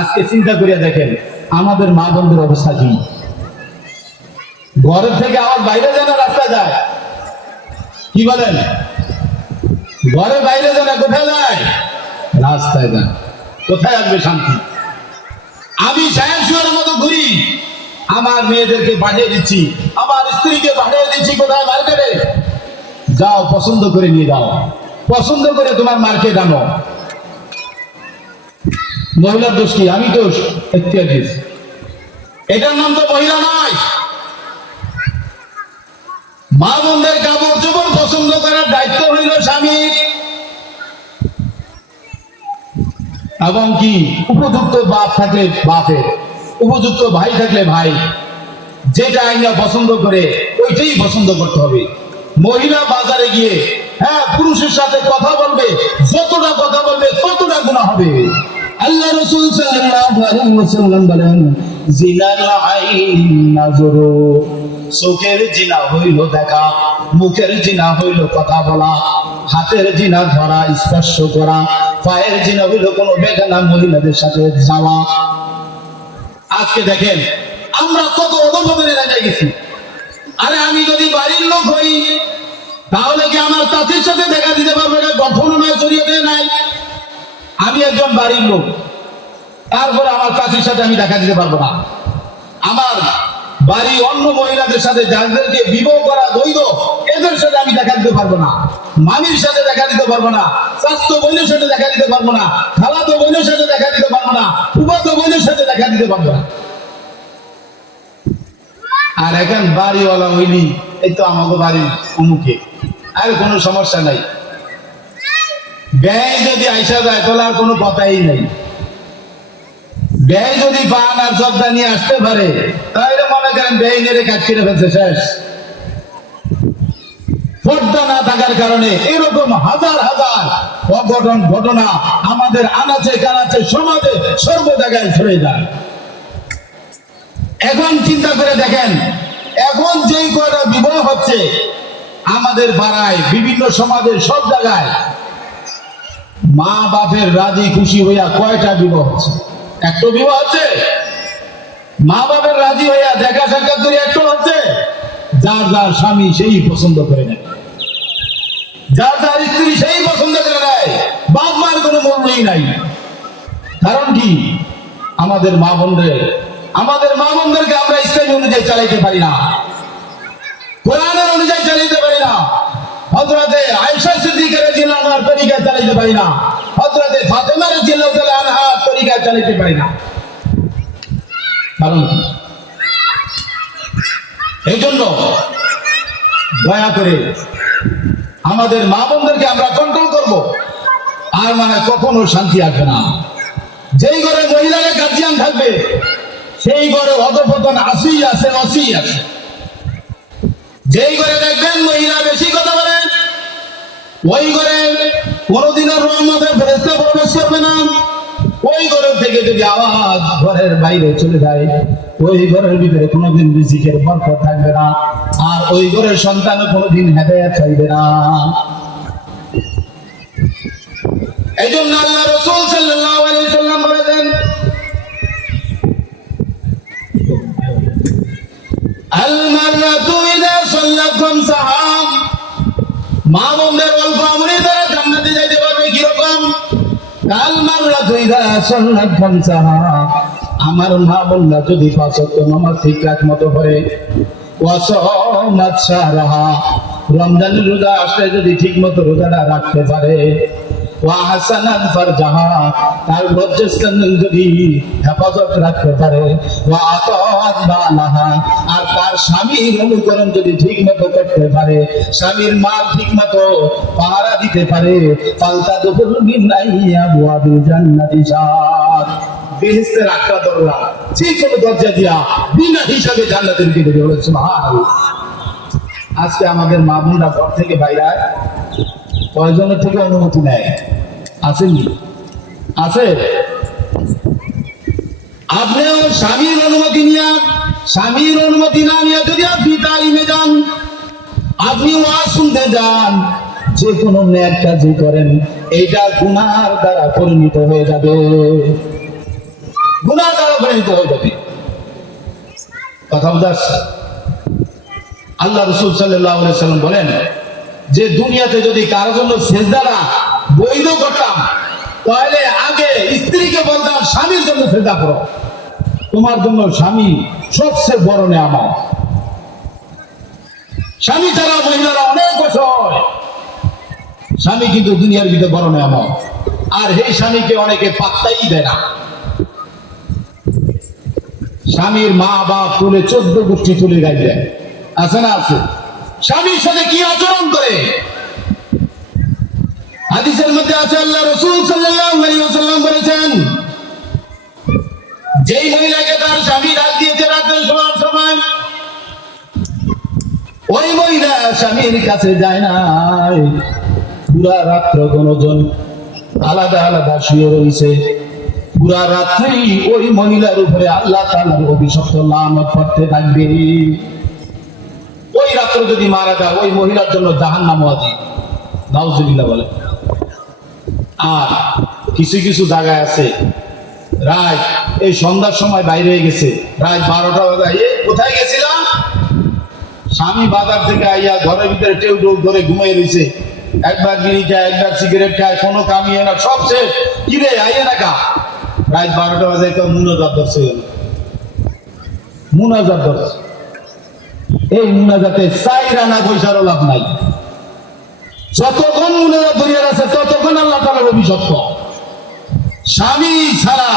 আজকে চিন্তা করিয়া দেখেন আমাদের মা বোনদের অবস্থা কি। ঘরের থেকে আমার বাইরে যেন রাস্তা যায়, কি বলেন? ঘরের বাইরে যেন কোথায় যায়? রাস্তায় যায়। কোথায় আসবে শান্তি? আমি সাহেব শুয়ারের মতো ঘুরি, আমার মেয়েদেরকে পাঠিয়ে দিচ্ছি, আমার স্ত্রীকে পাঠিয়ে দিচ্ছি কোথায়? মার্কেটে। যাও, পছন্দ করে নিয়ে যাও, পছন্দ করে তোমার মার্কেট আনো। মহিলার দোষ কি? আমি তো এখতিয়ার দিয়েছি। এটার নাম তো মহিলা নয়। মা বোনদের কাপড় চোপড় পছন্দ করার দায়িত্ব হইল স্বামীর, এবং কি উপযুক্ত বাপ থাকলে বাপের, উপযুক্ত ভাই থাকলে ভাই। যেটা আইনা পছন্দ করে ওইটাই পছন্দ করতে হবে। মহিলা বাজারে গিয়ে পুরুষের সাথে কথা বলবে, যতটা কথা বলবে ততটা গুনাহ হবে। আল্লাহ রাসূল সাল্লাল্লাহু আলাইহি ওয়াসাল্লাম বলেন, জিনাল আইন নাজরু, চোখের জিনা হইল দেখা, মুখের জিনা হইল কথা বলা, হাতের জিনা ধরা স্পর্শ করা, পায়ের জিনা হইল কোনো বেগানা মহিলাদের সাথে যাওয়া। আজকে দেখেন আমরা কত অধপতনে লেগে গেছি। আরে আমি যদি বাড়ির লোক হই তাহলে কি আমার চাচির সাথে দেখা দিতে পারবো? না, কখনো নয়, শরীয়তে নাই। আমি একজন বাড়ির লোক, তারপরে আমার চাচির সাথে আমি দেখা দিতে পারবো না। আমার বাড়ি অন্য মহিলাদের সাথে, যাদেরকে বিবাহ করা বৈধ, এদের সাথে আমি দেখা দিতে পারবো না। মামির সাথে দেখা দিতে পারবো না, চাচাতো বোনের সাথে দেখা দিতে পারবো না, খালাতো বোনের সাথে দেখা দিতে পারবো না, ফুফাতো বোনের সাথে দেখা দিতে পারবো না। আর এখন বাড়িওয়ালা হইলি, এই তো আমাকে বাড়ির অমুকে, আর কোনো সমস্যা নাই। ব্যয় যদি আইসা যায় তাহলে আর কোনো কথাই নাই। ব্যয় যদি পান আর জবদা নিয়ে আসতে পারে, তাহলে মনে করেন ব্যয় নেড়ে কাজ করে ফেলছে, শেষ। পর্দা না থাকার কারণে এরকম হাজার হাজার অঘটন ঘটনা আমাদের আনাচে কানাচে সমাজে সর্ব জায়গায় ছড়ে যায়। এখন চিন্তা করে দেখেন, এখন যেই কয়টা বিবাহ হচ্ছে আমাদের পাড়ায়, বিভিন্ন সমাজের সব জায়গায়, মা বাপের রাজি খুশি হইয়া কয়টা বিবাহ হচ্ছে? একটা বিবাহ হচ্ছে। মা বাপের রাজি হইয়া দেখা সাক্ষাৎ করে একটা হচ্ছে। যার যার স্বামী সেই পছন্দ করে নেয়, যার যার স্ত্রী সেই পছন্দ করে নেয়, বাপ মার কোনো মূল্যই নাই। কারণ কি? আমাদের মা বোনদেরকে আমরা ইসলামী অনুযায়ী চালাইতে পারি না, কোরআনের অনুযায়ী চালাইতে পারি না, হযরতে আয়েশা সিদ্দিকা রাদিয়াল্লাহু আনহার তরিকায় চালাইতে পারি না, হযরতে ফাতেমা রাদিয়াল্লাহু তাআলা আনহার তরিকায় চালাইতে পারি না। কারণ এই জন্য দয়া করে আমাদের মা বোনদেরকে আমরা কন্ট্রোল করব, আর মানে কখনো শান্তি আসবে না। যেই ঘরে মহিলারা গার্জিয়ান থাকবে সেই ঘরে অধপতন আসেই আছে, অসেই আছে। যেই ঘরে দেখবেন মহিলা বেশি কথা বলেন, ওই ঘরে কোনোদিনও রহমতের ফেরেশতা প্রবেশ করবে না। ওই ঘরের থেকে যদি আওয়াজ ঘরের বাইরে চলে যায়, ওই ঘরের ভিতরে কোনোদিন রিজিকের বরকত থাকবে না, আর ওই ঘরের সন্তানও কোনোদিন হেদায়েত পাইবে না। এই জন্য আল্লাহ রাসূল সাল্লাল্লাহু আলাইহি ওয়াসাল্লাম বলেছেন, আল মাররাতু ইযা সাল্লাত খামসাহা, মা বোনদের অল্প আমলে তারা জান্নাতে যাইতে পারবে। কিরকম? আল মাররাতু ইযা সাল্লাত খামসাহা, আমার মা বোনরা যদি ৫ ওয়াক্ত নামাজ ঠিকঠাক মতো পড়ে, ওয়া সামাত শাহরাহা, রমজানের রোজা আসলে যদি ঠিক মতো রোজাটা রাখতে পারে, ওয়া হাসানাত ফারজাহা, তার লজ্জাস্থান যদি হেফাজত রাখতে পারে, ওয়া আতাত বালাহা, আর তার স্বামীর অনুকরণ যদি ঠিক মতো করতে পারে, স্বামীর মাল ঠিক মতো পাহারা দিতে পারে, ফালতাদখুল মিন আবওয়াবিল জান্নাতি শাদ, বেহেশতের ৮টা দরজা যে কোনো দরজা দিয়া বিনা হিসাবে জান্নাতে ঢুকে দেবে। বলে সুবহানাল্লাহ। আজকে আমাদের মা বোনরা ঘর থেকে বাইরে কয়জনের থেকে অনুমতি নেয়? আসেনি? আছে? আপনিও স্বামীর অনুমতি নিয়ে, স্বামীর অনুমতি না নিয়ে যদি আপনি তালিমে যান, আপনি ওয়াজ শুনতে যান, যে কোনো নেক কাজই করেন, এইটা গুনার দ্বারা পরিণত হয়ে যাবে। গুনাহ দ্বারা পরিণত হয়ে যাবে। কথা বুঝা আসছে? আল্লাহ রাসূল সাল্লাল্লাহু আলাইহি সাল্লাম বলেন যে দুনিয়াতে যদি কারোর জন্য সিজদা না বৈধ করতাম তাহলে আগে স্ত্রীকে বলতাম স্বামীর জন্য সিজদা করো, তোমার জন্য স্বামী সবচেয়ে বড় নেয়ামত। স্বামী ছাড়া মহিলারা অনেক অসহায়, স্বামী কিন্তু দুনিয়ার ভিতরে বড় নেয়ামত। আর এই স্বামীকে অনেকে পাত্তাই দেয় না। স্বামীর মা বাপ তুলে 14 গোষ্ঠী তুলে গাই দেয়, আছে না? আছে। স্বামীর সাথে কি আচরণ করে হাদিসের মধ্যে আছে, আল্লাহ রাসূল সাল্লাল্লাহু আলাইহি ওয়াসাল্লাম বলেছেন যেই মহিলাকে তার স্বামী রাত দিয়েছে রাতে শোয়ার সময়, ওই মহিলা স্বামীর কাছে যায় না, পুরা রাত্র কোনজন আলাদা আলাদা শুয়ে রয়েছে, পুরা রাত্রি ওই মহিলার উপরে আল্লাহ তাআলার অভিশপ্ত লানত পড়তে থাকবে। ওই রাত্র যদি মারা যায় ওই মহিলার জন্য জাহান্নাম ওয়াজিব, নাউজুবিল্লাহ বলে। আর কিছু কিছু জায়গায় আছে রাত এই সন্ধ্যার সময় বাইরে হয়ে গেছে, রাত 12টা বাজে, কোথায় গেছিলাম? স্বামী বাজার থেকে আইয়া ঘরের ভিতরে টেউ টেউ ধরে ঘুমিয়ে রয়েছে, একবার বিড়ি খায়, একবার সিগারেট খায়, কোনো কামিয়ে না, সব শেষ। কিরে আইয়া না কা? রাত 12টা বাজে তো মুনাজাত ধরছে, মুনাজাত ধরছে। এই মুনাজাতে 4 আনা পয়সারও লাভ নাই। যতক্ষণ মুনাজাত ধরিয়া আছে ততক্ষণ আল্লাহ তাআলার অভিশপ্ত। স্বামী ছাড়া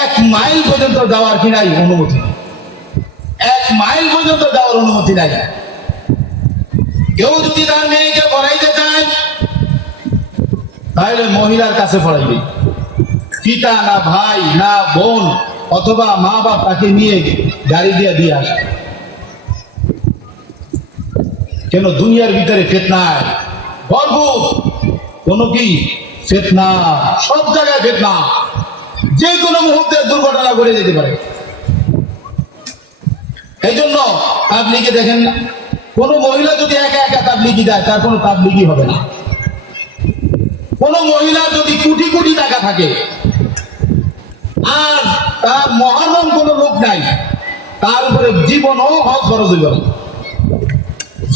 1 মাইল পর্যন্ত যাওয়ার কি নাই অনুমতি, 1 মাইল পর্যন্ত যাওয়ার অনুমতি নাই। কেউ যদি তার মেয়েকে পড়াইতে চায় তাহলে মহিলার কাছে পড়াইবে, পিতা না ভাই না বোন অথবা মা বাপ তাকে নিয়ে গাড়ি দিয়ে আসে। কেন? দুনিয়ার ভিতরে ফিতনায় ভরপুর। কোন কি ফিতনা? সব জায়গায় ফিতনা, যে কোনো মুহূর্তে দুর্ঘটনা ঘটে যেতে পারে। এই জন্য তাবলীগে দেখেন কোন মহিলা যদি একা একা তাবলীগি যায় তার কোনো তাবলীগই হবে না। কোন মহিলা যদি কোটি কোটি টাকা থাকে আর তার মহারম কোন লোক নাই, তার উপরে জীবনও হজ ফরজ হইল না,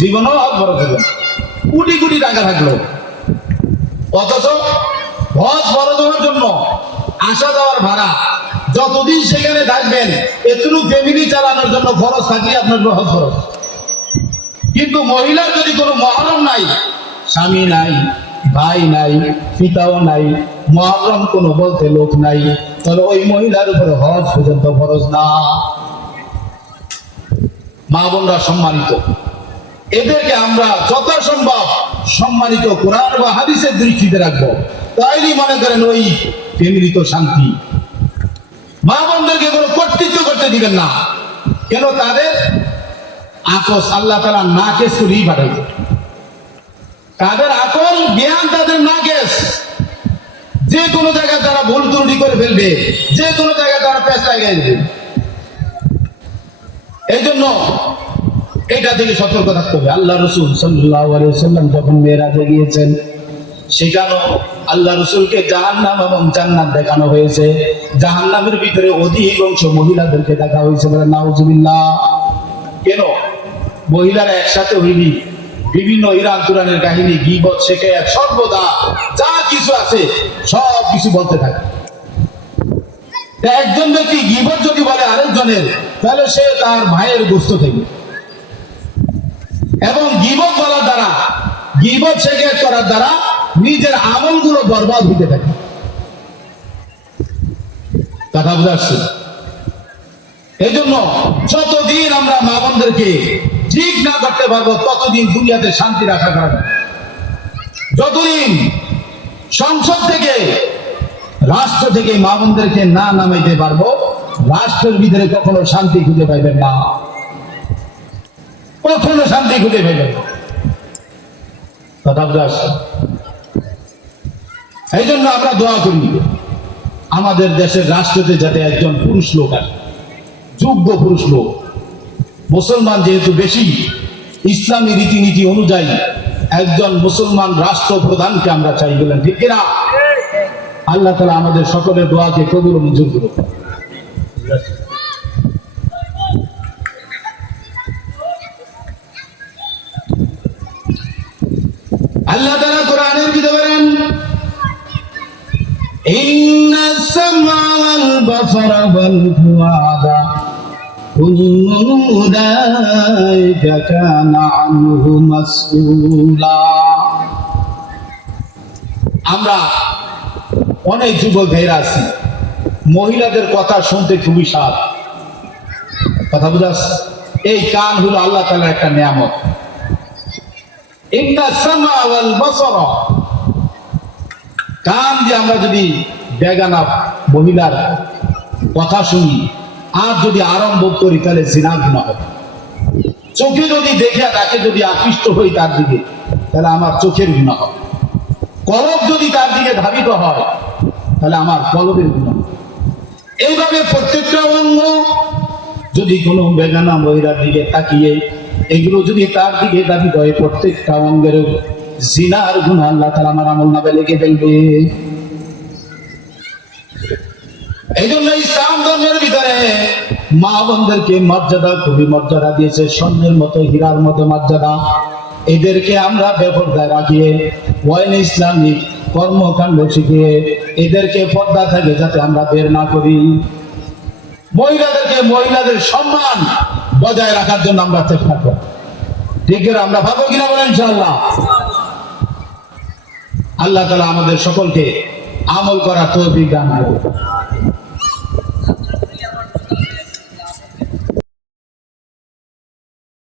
জীবনও হজ ফরজ হইল না। কোটি কোটি টাকা থাকলো, অথচ হজ ফরজ হওয়ার জন্য আসা যাওয়ার ভাড়া যতদিন সেখানে থাকবেন এতটুকু ফ্যামিলি চালানোর জন্য খরচ থাকলে আপনার হজ ফরজ। কিন্তু মহিলার যদি কোনো মহরম নাই, স্বামী নাই, ভাই নাই, পিতাও নাই, মহরম কোনো বলতে লোক নাই, তাহলে ওই মহিলার উপরে হজ পর্যন্ত ফরজ না। মা বোনরা সম্মানিত, এদেরকে আমরা যথাসম্ভব সম্মানিত কোরআন বা হাদিসের দৃষ্টিতে রাখবো, তাইলে মনে করেন ওই ফ্যামিলি তো শান্তি। মা বোনদেরকে কোনো কর্তৃত্ব করতে দিবেন না। কেন? তাদের আকস আল্লাহ তাআলা নাকেস করেই পাঠাইছে। তাদের আকল জ্ঞান তাদের নাকেস, যে কোনো জায়গায় তারা ভুল ত্রুটি করে ফেলবে, যে কোনো জায়গায় তারা পেঁচ লাগিয়ে দেবে। এই জন্য এটা থেকে সতর্ক থাকতে হবে। আল্লাহ রাসূল সাল্লাল্লাহু আলাইহি ওয়াসাল্লাম যখন মেরাজে গিয়েছেন সেখানেও আল্লাহ রাসূলকে জাহান্নাম এবং জান্নাত দেখানো হয়েছে। জাহান্নামের ভিতরে অধিকাংশ মহিলাদেরকে দেখা হয়েছে, বলে নাউজুবিল্লাহ। কেন? মহিলারা একসাথে হইনি, বিভিন্ন ইরান তুরানের কাহিনী, গীবত, শিকায়াত, সর্বদা যা কিছু আছে সব কিছু বলতে থাকে। একজন ব্যক্তি গীবত যদি বলে আরেকজনের, তাহলে সে তার ভাইয়ের গোশত থেকে, এবং গীবত বলার দ্বারা, গীবত শিকায়াত করার দ্বারা নিজের আমলগুলো বরবাদ হতে থাকে। কথা বুঝা আসছে? এই জন্য যতদিন আমরা মা বোনদেরকে ঠিক না করতে পারবো ততদিন দুনিয়াতে শান্তি রাখা যাবে। যতদিন সংসদ থেকে, রাষ্ট্র থেকে মা বোনদেরকে না নামাইতে পারবো, রাষ্ট্রের ভিতরে কখনো শান্তি খুঁজে পাইবেন না, কখনো শান্তি খুঁজে পাইবেন না। কথা বুঝা আসছে? এই জন্য আমরা দোয়া করি আমাদের দেশের রাষ্ট্রতে যাতে একজন পুরুষ লোক আসে, যোগ্য পুরুষ লোক। মুসলমান যেহেতু বেশি, ইসলামী রীতিনীতি অনুযায়ী একজন মুসলমান রাষ্ট্রপ্রধানকে আমরা চাই, বলেন ঠিক কিনা? আল্লাহ তাআলা আমাদের সকলের দোয়াকে কবুল ও মঞ্জুর করুন। আল্লাহ তাআলা কোরআনের ভিতরে বলেন, ইন্নাস সামআ ওয়াল বাসারা ওয়াল ফুআদা কুল্লু উলাইকা কানা আনহু মাসউলা। আমরা অনেক যুবক ভাইরা আছি, মহিলাদের কথা শুনতে খুবই স্বাদ। কথা বুঝাস? এই কান হলো আল্লাহ তাআলার একটা নিয়ামত। ইন্নাস সামআ ওয়াল বাসারা, কান দিয়ে আমরা যদি বেগানা মহিলার কথা শুনি আর যদি আরম্ভ করি তাহলে জিনা গুনাহ হবে। চোখে যদি দেখে তাকে যদি আকৃষ্ট হই তার দিকে, তাহলে আমার চোখের গুনাহ হবে। কলব যদি তার দিকে ধাবিত হয় তাহলে আমার কলবের গুনাহ হবে। এইভাবে প্রত্যেকটা অঙ্গ যদি কোনো বেগানা মহিলার দিকে তাকিয়ে এগুলো যদি তার দিকে ধাবিত হয়, প্রত্যেকটা অঙ্গের জিনার গুনাহ আল্লাহ তাআলা আমার আমলনামায় লিখে ফেলবে। এই জন্য ইসলাম ধর্মের ভিতরে মা বোনদেরকে মর্যাদা, খুবই মর্যাদা দিয়েছে, স্বর্ণের মতো হীরার মতো মর্যাদা। এদেরকে আমরা বেপরদায় রাখিয়ে ওয়াইন ইসলামিক কর্মকাণ্ড শিখিয়ে এদেরকে পর্দা থাকে যাতে আমরা বের না করি। মহিলাদেরকে মহিলাদের সম্মান বজায় রাখার জন্য আমরা চেষ্টা করি। ঠিক আছে? আমরা ভাবো কিনা বলেন ইনশাআল্লাহ। আল্লাহ তাআলা আমাদের সকলকে আমল করার তৌফিক দান করুন।